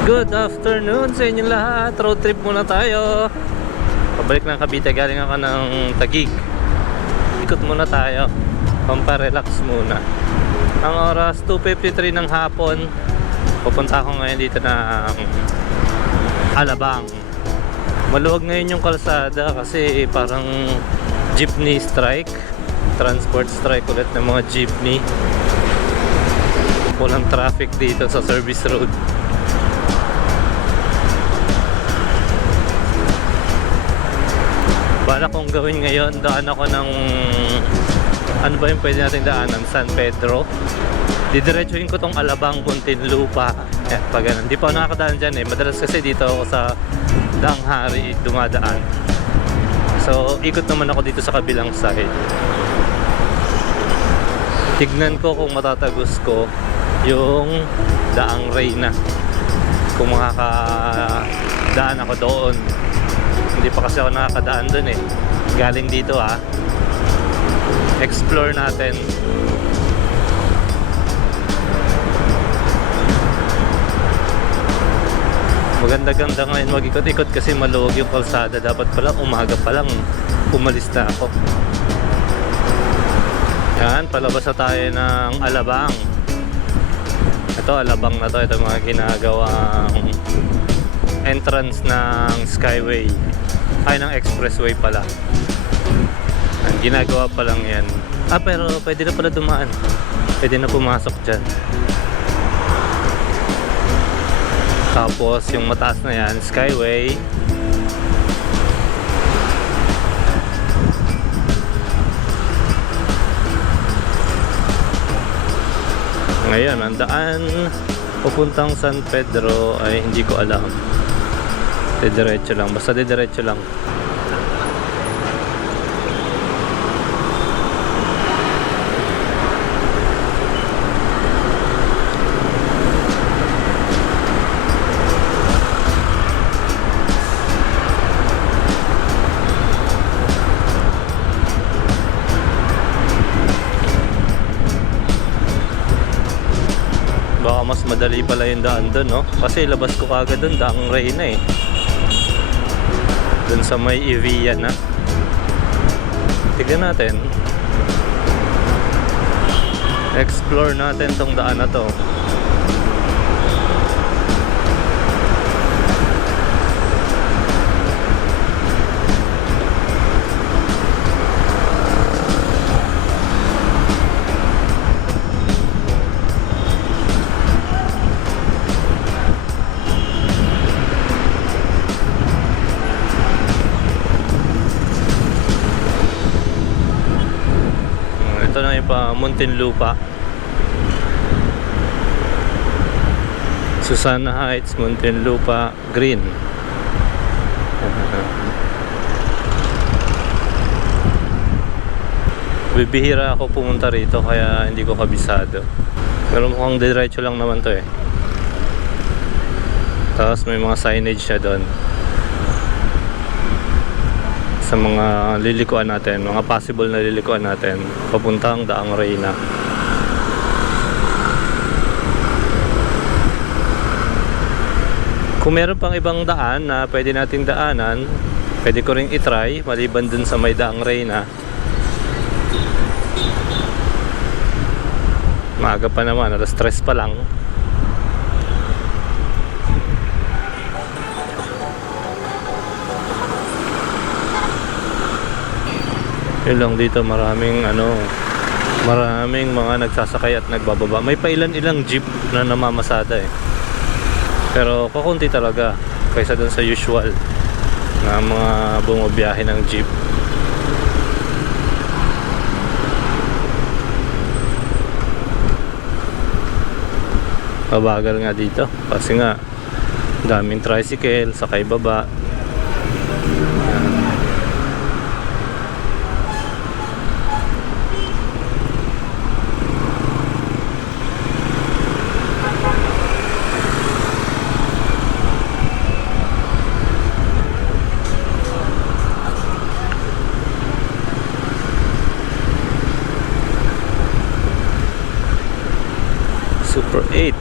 Good afternoon sa inyong lahat. Road trip muna tayo. Pabalik ng Cavite, galing ako ng Taguig. Ikot muna tayo. Pamparelax muna. Ang oras 2:53 ng hapon. Pupunta ako ngayon dito ng Alabang. Maluwag ngayon yung kalsada kasi parang jeepney strike. Transport strike ulit ng mga jeepney. Walang traffic dito sa service road. Bala kong gawin ngayon, daan ako ng ano ba yung pwede natin daanan? San Pedro. Didiretsuhin ko tong Alabang, Muntinlupa. Pag ganun. Di pa ako nakakadaan dyan eh. Madalas kasi dito ako sa Daang Hari dumadaan. So, ikot naman ako dito sa kabilang side. Tignan ko kung matatagos ko yung Daang Reyna. Kung makakadaan ako doon. Hindi pa kasi ako nakakadaan dun eh. Galing dito explore natin. Maganda-ganda ngayon mag-ikot-ikot kasi maluwag yung kalsada. Dapat pala umaga pa lang umalis na ako. Yan, palabas na tayo ng Alabang. Ito, Alabang na to. Ito mga ginagawang entrance ng Skyway. Ay, ng expressway pala. Ang ginagawa pa lang yan. Pero pwede na pala dumaan. Pwede na pumasok dyan. Tapos yung mataas na yan, Skyway. Ngayon, ang daan pupuntang San Pedro ay hindi ko alam. Didiretso lang, basta didiretso lang. Baka mas madali pala yung daan doon, no? Kasi labas ko kagad doon, Daang Reyna eh. Doon sa may Evia na. Tignan natin. Explore natin tong daan na to. Ito na yung pa Muntinlupa. Susana Heights, Muntinlupa, Green. Bibihira ako pumunta rito kaya hindi ko kabisado. Pero mukhang diretso lang naman to eh. Tapos may mga signage siya doon sa mga lilikuan natin, mga possible na lilikuan natin papuntang Daang Reyna. Kung meron pang ibang daan na pwede nating daanan, pwede ko ring itry maliban dun sa may Daang Reyna. Maaga pa naman, alas 3 pa lang. Yun lang dito, maraming mga nagsasakay at nagbababa. May pailan-ilang jeep na namamasada eh. Pero kukunti talaga kaysa dun sa usual na mga bumabiyahe ng jeep. Mabagal nga dito kasi nga daming tricycle, sakay baba. Super 8.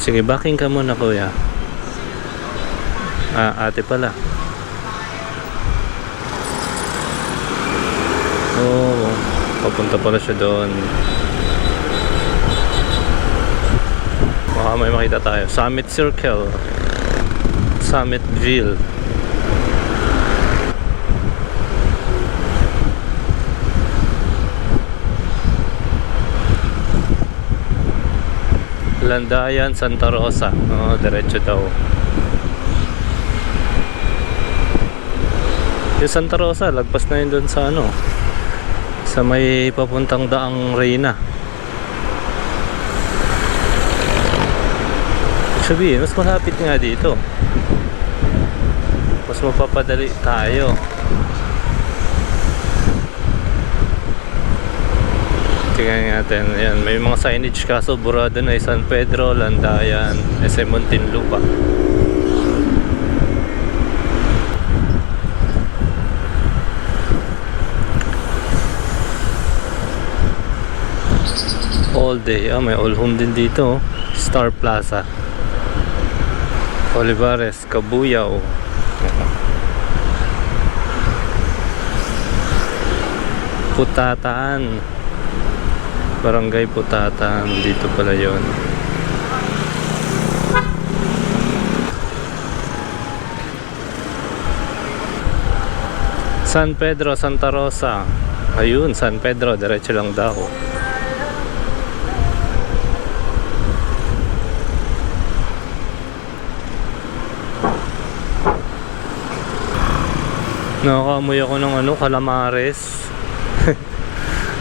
Sige, backing ka muna kuya. Ate pala. Oh, papunta pala siya doon. Baka may makita tayo. Summit Circle, Summitville. Landayan, Santa Rosa. Oh, diretso daw. Yung Santa Rosa, lagpas na yun doon sa ano, sa may papuntang Daang Reyna. Sabihin, mas malapit nga dito. Mas mapapadali tayo. Tingnan natin. Ayan, may mga signage kaso burado na. San Pedro, Landayan, SM Muntinlupa. All day. May all home din dito. Star Plaza, Olivares, Cabuyao. Putataan, Barangay Putataan. Dito pala yon. San Pedro, Santa Rosa. Ayun, San Pedro, diretso lang daw. Nakakaamoy ako ng ano, calamares.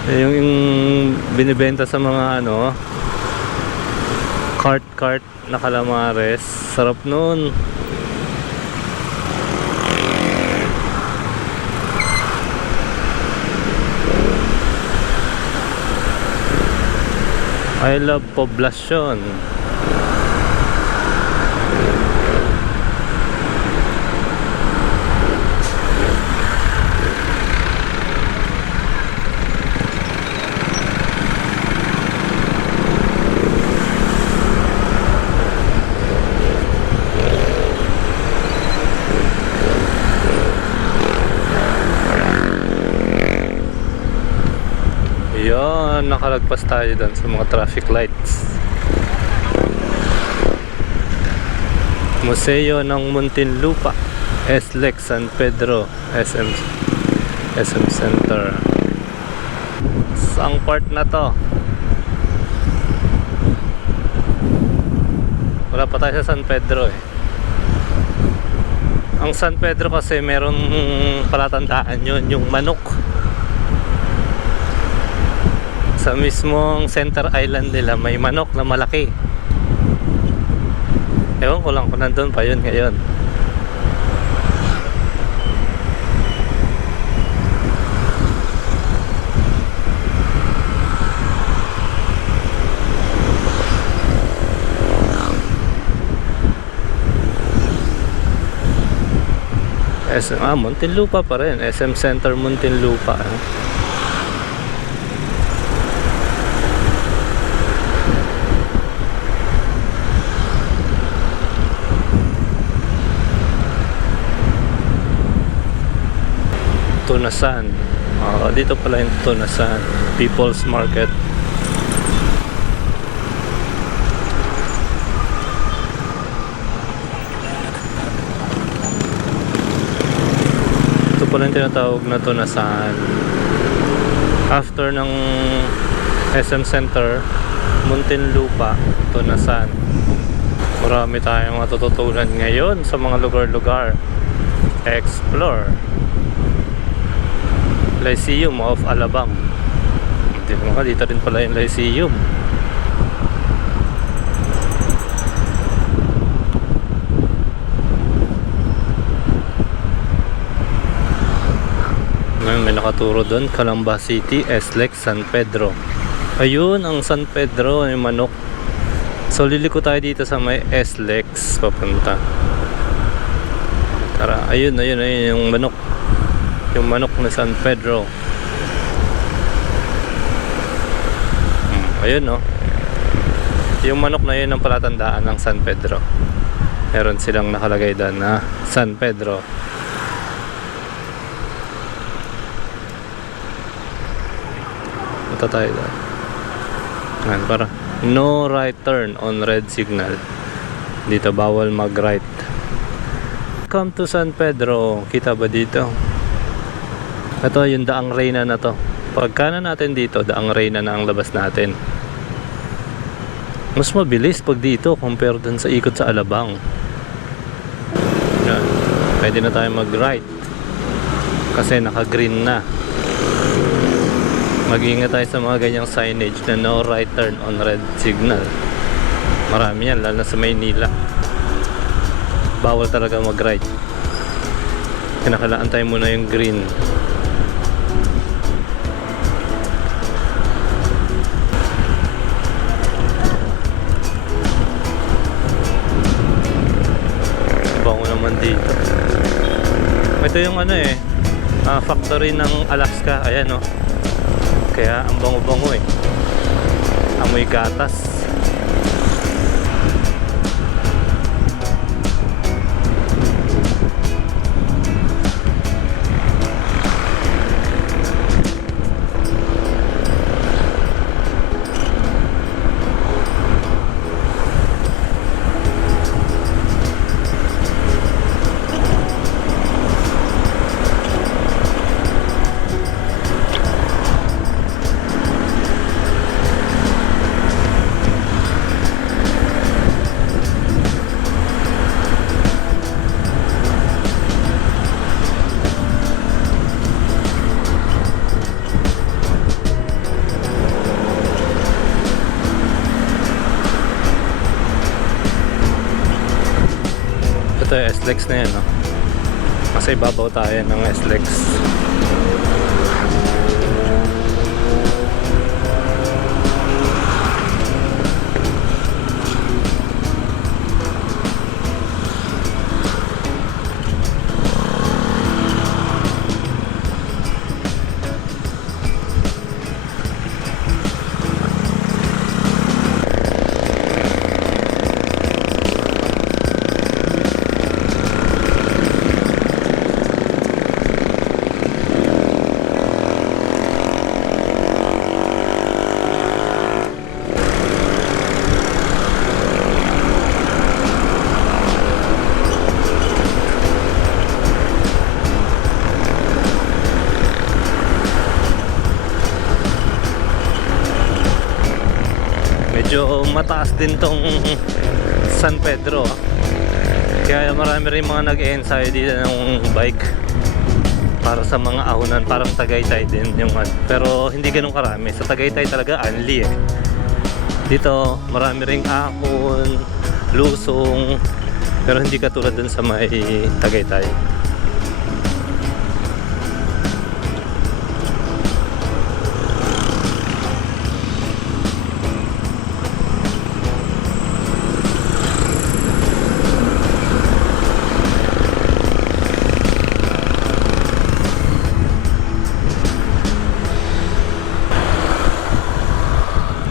yung binibenta sa mga ano, cart na calamares. Sarap nun. I love Poblacion. Yan, nakalagpas tayo dun sa mga traffic lights. Museo ng Muntinlupa, SLEX San Pedro, SM Center. Saang part na to? Wala pa tayo sa San Pedro eh. Ang San Pedro kasi meron palatandaan yun, yung manok. Sa mismong center island nila may manok na malaki. Ewan ko lang kung nandun pa yun ngayon. Muntinlupa pa rin. SM Center Muntinlupa. Tunasan. Dito pala yung Tunasan People's Market. Ito pala yung tinatawag na Tunasan. After ng SM Center Muntinlupa, Tunasan. Marami tayong matututunan ngayon sa mga lugar-lugar. Explore. Lyceum of Alabang. Dito rin pala yung Lyceum. May nakaturo doon, Calamba City, SLEX San Pedro. Ayun ang San Pedro, yung manok. So liliko tayo dito sa may SLEX papunta. Tara, ayun yung manok. Yung manok na San Pedro. Ayun no. Yung manok na yun ang palatandaan ng San Pedro. Meron silang nakalagay doon na San Pedro. Punta tayo doon. Ayan, para no right turn on red signal. Dito bawal mag right. Come to San Pedro. Kita ba dito? Ito yung Daang Reyna na to. Pagkanan natin dito, Daang Reyna na ang labas natin. Mas mabilis pag dito compare dun sa ikot sa Alabang. Yan. Pwede na tayo mag right kasi naka green na. Mag-ingat tayo sa mga ganyang signage na no right turn on red signal. Marami yan, lalo na sa Maynila. Bawal talaga mag right. Kinakalaan tayo muna yung green. Dito. Ito yung ano factory ng Alaska. Ayan oh. Kaya ang bango-bango amoy gatas. Ito yung SLEX na yan, no? Kasi babaw tayo ng SLEX. Medyo mataas din tong San Pedro, kaya marami rin mga nag-e-ensayo dito ng bike para sa mga ahonan. Parang Tagaytay din yung pero hindi ganun karami. Sa Tagaytay talaga only dito marami ring ahon, lusong, pero hindi katulad dun sa may Tagaytay.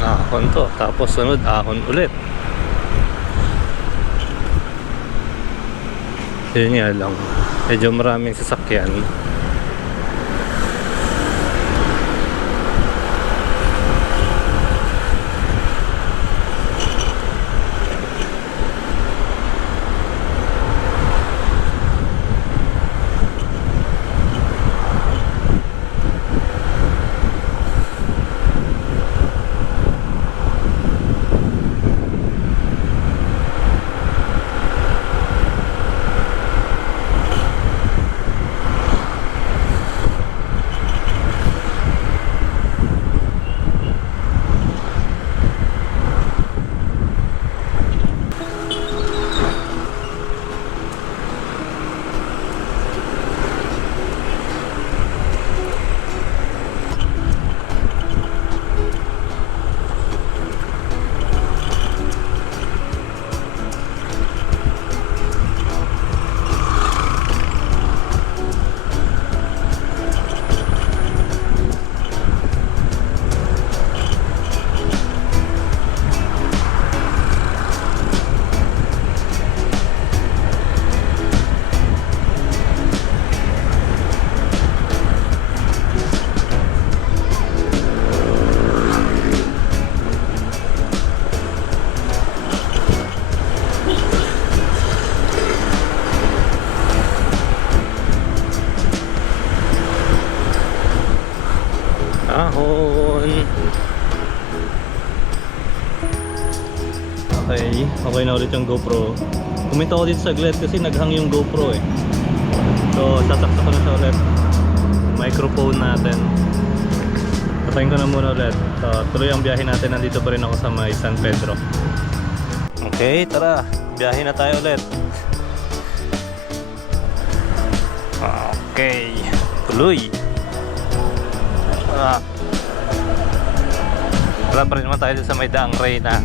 Ahon to, tapos sunod ahon ulit. Yun nga lang, medyo maraming sasakyan. phone. Okay na ulit yung GoPro. Pumunta ako dito saglit kasi naghang yung GoPro eh. So sasaksak ko na siya ulit. Microphone natin. Patayin ko na muna ulit. So tuloy ang biyahe natin. Nandito pa rin ako sa may San Pedro. Okay, tara. Biyahe na tayo ulit. Okay, tuloy. Wala pa rin naman tayo sa may Daang Reyna.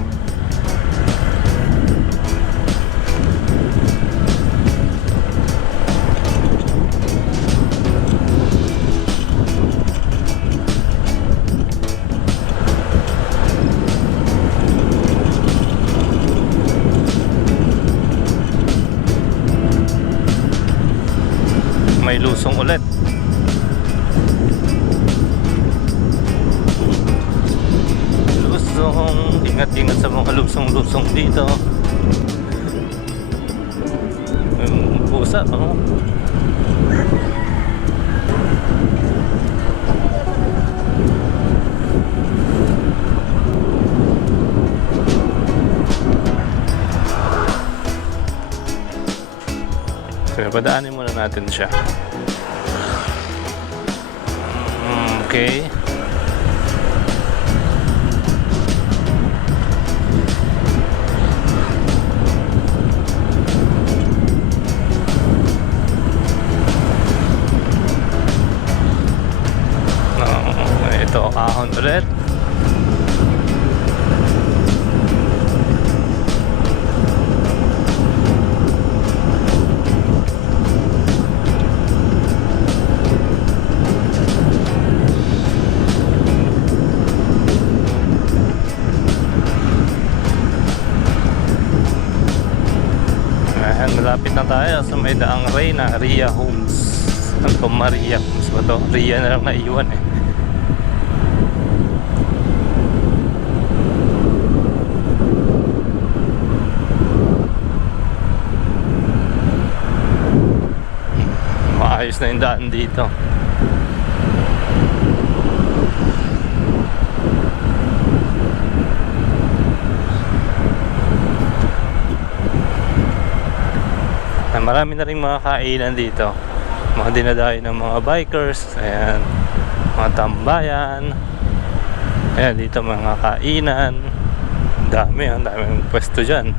May lusong ulit. Lusong, ingat-ingat sa mga lusong-lusong dito. Pusa, oh. So, padaanin muna natin siya. Okay. Ito, ahon ulit. Malapit na tayo sa may Daang Reyna, Ria Homes. Ano to, Maria Homes ba to? Ria na lang naiwan eh. Maayos na yung daan dito. Marami na rin mga kainan dito. Mga dinadayo ng mga bikers. Ayan. Mga tambayan. Ayan, dito mga kainan. Dami, ang daming pwesto dyan.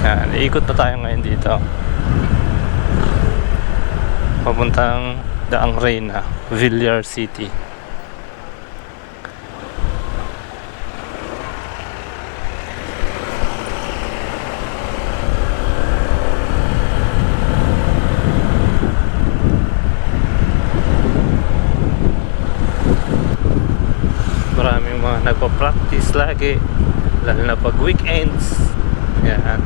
Ayan, iikot na tayo ngayon dito. Papuntang Daang Reyna, Villar City. Maraming mga nagpa-practice lagi, lalo na pag weekends. Yan.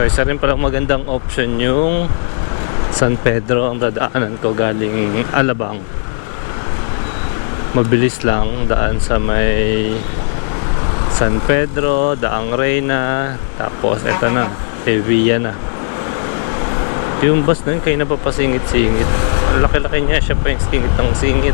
So isa rin palang magandang option yung San Pedro ang dadaanan ko galing Alabang. Mabilis lang daan sa may San Pedro, Daang Reyna, tapos eto na, Sevilla na. Yung bus na yun kayo napapasingit-singit. Ang laki-laki niya, siya pa yung singit ng singit.